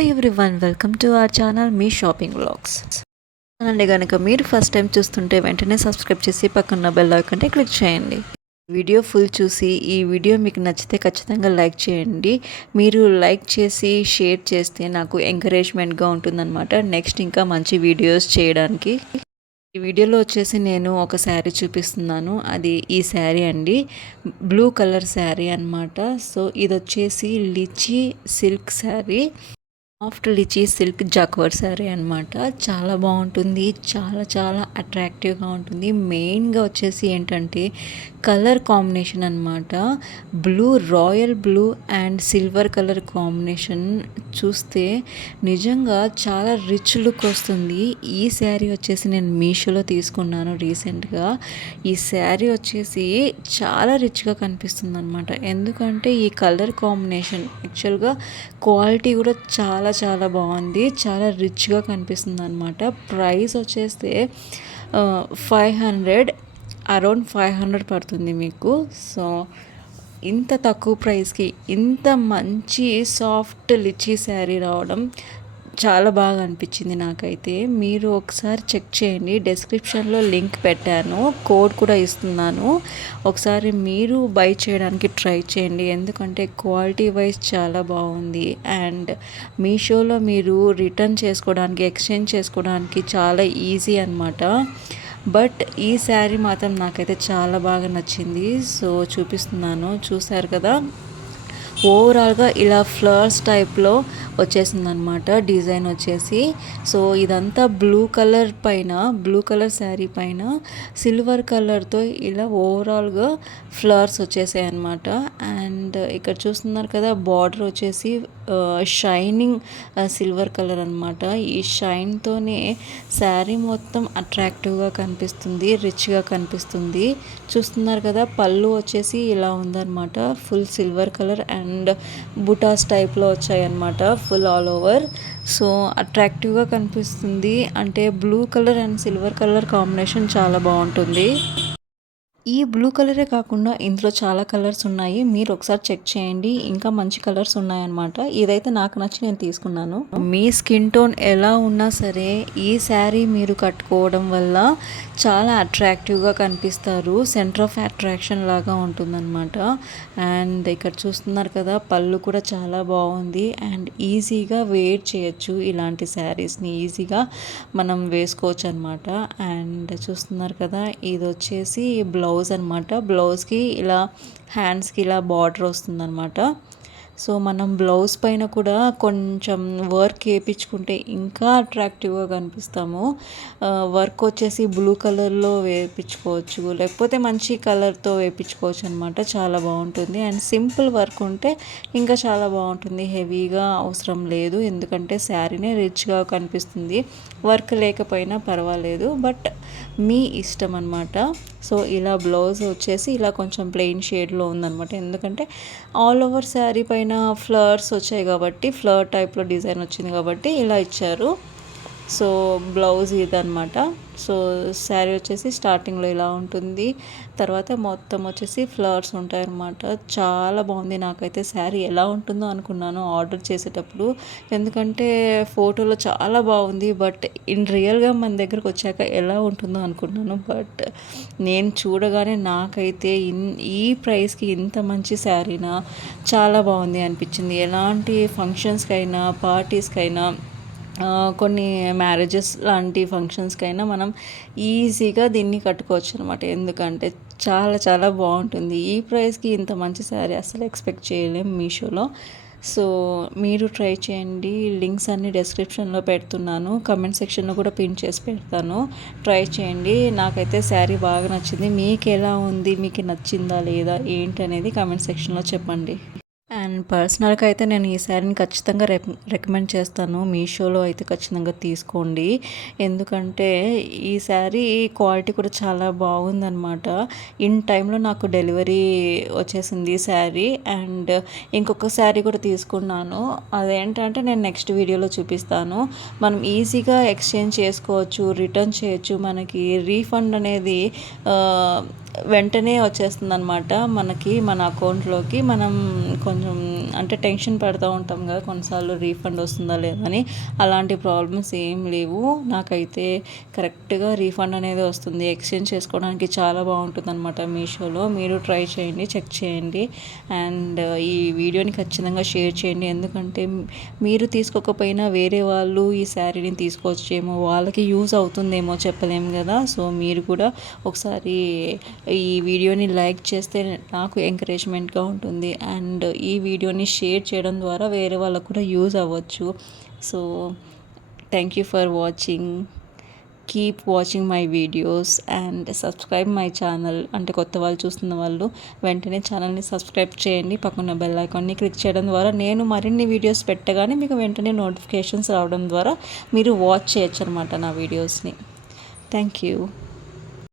Hello everyone, welcome to our channel me shopping vlogs. అండి కనుక మీరు ఫస్ట్ టైం చూస్తుంటే వెంటనే సబ్స్క్రైబ్ చేసి పక్కన బెల్ ఐకాన్ క్లిక్ చేయండి. వీడియో ఫుల్ చూసి ఈ వీడియో మీకు నచ్చితే ఖచ్చితంగా లైక్ చేయండి. మీరు లైక్ చేసి షేర్ చేస్తే నాకు ఎంకరేజ్మెంట్గా ఉంటుందన్నమాట నెక్స్ట్ ఇంకా మంచి వీడియోస్ చేయడానికి. ఈ వీడియోలో వచ్చేసి నేను ఒక శారీ చూపిస్తున్నాను. అది ఈ శారీ అండి, బ్లూ కలర్ శారీ అన్నమాట. సో ఇది వచ్చేసి lychee silk sari, soft lychee silk jaguar sari అనమాట. చాలా బాగుంటుంది, చాలా చాలా అట్రాక్టివ్గా ఉంటుంది. మెయిన్గా వచ్చేసి ఏంటంటే కలర్ కాంబినేషన్ అనమాట. Blue, royal blue and silver colour combination చూస్తే నిజంగా చాలా రిచ్ లుక్ వస్తుంది. ఈ శారీ వచ్చేసి నేను మీషోలో తీసుకున్నాను రీసెంట్గా. ఈ శారీ వచ్చేసి చాలా రిచ్గా కనిపిస్తుంది అనమాట. ఎందుకంటే ఈ కలర్ కాంబినేషన్ యాక్చువల్గా క్వాలిటీ కూడా చాలా చాలా బాగుంది, చాలా రిచ్గా కనిపిస్తుంది అనమాట. ప్రైస్ వచ్చేస్తే 500, అరౌండ్ 500 పడుతుంది మీకు. సో ఇంత తక్కువ ప్రైస్కి ఇంత మంచి సాఫ్ట్ లిచీ శారీ రావడం చాలా బాగా అనిపించింది నాకైతే. మీరు ఒకసారి చెక్ చేయండి, డిస్క్రిప్షన్లో లింక్ పెట్టాను, కోడ్ కూడా ఇస్తున్నాను. ఒకసారి మీరు బై చేయడానికి ట్రై చేయండి, ఎందుకంటే క్వాలిటీ వైజ్ చాలా బాగుంది. అండ్ మీషోలో మీరు రిటర్న్ చేసుకోవడానికి, ఎక్స్చేంజ్ చేసుకోవడానికి చాలా ఈజీ అనమాట. బట్ ఈ శారీ మాత్రం నాకైతే చాలా బాగా నచ్చింది. సో చూపిస్తున్నాను, చూసారు కదా. ఓవరాల్గా ఇలా ఫ్లవర్స్ టైప్లో వచ్చేసిందనమాట డిజైన్ వచ్చేసి. సో ఇదంతా బ్లూ కలర్ పైన, బ్లూ కలర్ శారీ పైన సిల్వర్ కలర్తో ఇలా ఓవరాల్గా ఫ్లవర్స్ వచ్చేసాయి అనమాట. అండ్ ఇక్కడ చూస్తున్నారు కదా, బార్డర్ వచ్చేసి షైనింగ్ సిల్వర్ కలర్ అనమాట. ఈ షైన్తోనే శారీ మొత్తం అట్రాక్టివ్గా కనిపిస్తుంది, రిచ్గా కనిపిస్తుంది. చూస్తున్నారు కదా, పళ్ళు వచ్చేసి ఇలా ఉందన్నమాట, ఫుల్ సిల్వర్ కలర్ అండ్ బుటాస్ టైప్లో వచ్చాయన్నమాట, ఫుల్ ఆల్ ఓవర్. సో అట్రాక్టివ్గా కనిపిస్తుంది. అంటే blue colour and silver colour combination చాలా బాగుంటుంది. ఈ బ్లూ కలరే కాకుండా ఇందులో చాలా కలర్స్ ఉన్నాయి, మీరు ఒకసారి చెక్ చేయండి, ఇంకా మంచి కలర్స్ ఉన్నాయన్నమాట. ఇదైతే నాకు నచ్చి నేను తీసుకున్నాను. మీ స్కిన్ టోన్ ఎలా ఉన్నా సరే ఈ శారీ మీరు కట్టుకోవడం వల్ల చాలా అట్రాక్టివ్గా కనిపిస్తారు, సెంటర్ ఆఫ్ అట్రాక్షన్ లాగా ఉంటుందన్నమాట. అండ్ ఇక్కడ చూస్తున్నారు కదా, పళ్ళు కూడా చాలా బాగుంది. అండ్ ఈజీగా వేర్ చేయొచ్చు, ఇలాంటి శారీస్ని ఈజీగా మనం వేసుకోవచ్చు అనమాట. అండ్ చూస్తున్నారు కదా, ఇది వచ్చేసి బ్లౌజ్ అనమాట. బ్లౌజ్కి ఇలా హ్యాండ్స్కి ఇలా బార్డర్ వస్తుందన్నమాట. సో మనం బ్లౌజ్ పైన కూడా కొంచెం వర్క్ వేయించుకుంటే ఇంకా అట్రాక్టివ్గా కనిపిస్తాము. వర్క్ వచ్చేసి బ్లూ కలర్లో వేయించుకోవచ్చు, లేకపోతే మంచి కలర్తో వేయించుకోవచ్చు అనమాట. చాలా బాగుంటుంది. అండ్ సింపుల్ వర్క్ ఉంటే ఇంకా చాలా బాగుంటుంది, హెవీగా అవసరం లేదు, ఎందుకంటే శారీనే రిచ్గా కనిపిస్తుంది. వర్క్ లేకపోయినా పర్వాలేదు, బట్ మీ ఇష్టం అనమాట. సో ఇలా బ్లౌజ్ వచ్చేసి ఇలా కొంచెం ప్లెయిన్ షేడ్లో ఉందన్నమాట, ఎందుకంటే ఆల్ ఓవర్ శారీ పైన ఫ్లవర్స్ వచ్చాయి కాబట్టి, ఫ్లవర్ టైప్లో డిజైన్ వచ్చింది కాబట్టి ఇలా ఇచ్చారు. సో బ్లౌజ్ ఇదనమాట. సో శారీ వచ్చేసి స్టార్టింగ్లో ఇలా ఉంటుంది, తర్వాత మొత్తం వచ్చేసి ఫ్లవర్స్ ఉంటాయి అన్నమాట. చాలా బాగుంది. నాకైతే శారీ ఎలా ఉంటుందో అనుకున్నాను ఆర్డర్ చేసేటప్పుడు, ఎందుకంటే ఫోటోలో చాలా బాగుంది, బట్ ఇన్ రియల్గా మన దగ్గరకు వచ్చాక ఎలా ఉంటుందో అనుకున్నాను. బట్ నేను చూడగానే నాకైతే ఈ ప్రైస్కి ఇంత మంచి శారీనా, చాలా బాగుంది అనిపించింది. ఎలాంటి ఫంక్షన్స్కైనా, పార్టీస్కైనా, కొన్ని మ్యారేజెస్ లాంటి ఫంక్షన్స్కైనా మనం ఈజీగా దీన్ని కట్టుకోవచ్చు అనమాట, ఎందుకంటే చాలా చాలా బాగుంటుంది. ఈ ప్రైస్కి ఇంత మంచి శారీ అసలు ఎక్స్పెక్ట్ చేయలేం మీషోలో. సో మీరు ట్రై చేయండి, లింక్స్ అన్ని డిస్క్రిప్షన్లో పెడుతున్నాను, కమెంట్ సెక్షన్లో కూడా పిన్ చేసి పెడతాను, ట్రై చేయండి. నాకైతే శారీ బాగా నచ్చింది. మీకు ఎలా ఉంది, మీకు నచ్చిందా లేదా ఏంటి అనేది కమెంట్ సెక్షన్లో చెప్పండి. అండ్ పర్సనల్గా అయితే నేను ఈ శారీని ఖచ్చితంగా రికమెండ్ చేస్తాను. మీషోలో అయితే ఖచ్చితంగా తీసుకోండి, ఎందుకంటే ఈ శారీ క్వాలిటీ కూడా చాలా బాగుందన్నమాట. ఇన్ టైంలో నాకు డెలివరీ వచ్చేసింది శారీ. అండ్ ఇంకొక శారీ కూడా తీసుకున్నాను, అదేంటంటే నేను నెక్స్ట్ వీడియోలో చూపిస్తాను. మనం ఈజీగా ఎక్స్చేంజ్ చేసుకోవచ్చు, రిటర్న్ చేయొచ్చు, మనకి రీఫండ్ అనేది వెంటనే వచ్చేస్తుంది అనమాట మనకి, మన అకౌంట్లోకి. మనం కొంచెం అంటే టెన్షన్ పడుతూ ఉంటాం కదా కొన్నిసార్లు రీఫండ్ వస్తుందా లేదా అని. అలాంటి ప్రాబ్లమ్స్ ఏం లేవు. నాకైతే కరెక్ట్గా రీఫండ్ అనేది వస్తుంది. ఎక్స్చేంజ్ చేసుకోవడానికి చాలా బాగుంటుంది అనమాట మీషోలో. మీరు ట్రై చేయండి, చెక్ చేయండి. అండ్ ఈ వీడియోని ఖచ్చితంగా షేర్ చేయండి. ఎందుకంటే మీరు తీసుకోకపోయినా వేరే వాళ్ళు ఈ శారీని తీసుకోవచ్చేమో, వాళ్ళకి యూజ్ అవుతుందేమో చెప్పలేము కదా. సో మీరు కూడా ఒకసారి ఈ వీడియోని లైక్ చేస్తే నాకు ఎంకరేజ్మెంట్గా ఉంటుంది. అండ్ ఈ వీడియోని షేర్ చేయడం ద్వారా వేరే వాళ్ళకు కూడా యూజ్ అవ్వచ్చు. So thank you for watching. Keep watching my videos and subscribe my channel. అంటే కొత్త వాళ్ళు చూస్తున్న వాళ్ళు వెంటనే ఛానల్ని సబ్స్క్రైబ్ చేయండి. పక్కన బెల్ ఐకాన్ని క్లిక్ చేయడం ద్వారా నేను మరిన్ని వీడియోస్ పెట్టగానే మీకు వెంటనే నోటిఫికేషన్స్ రావడం ద్వారా మీరు వాచ్ చేయొచ్చు అనమాట నా వీడియోస్ని. Thank you.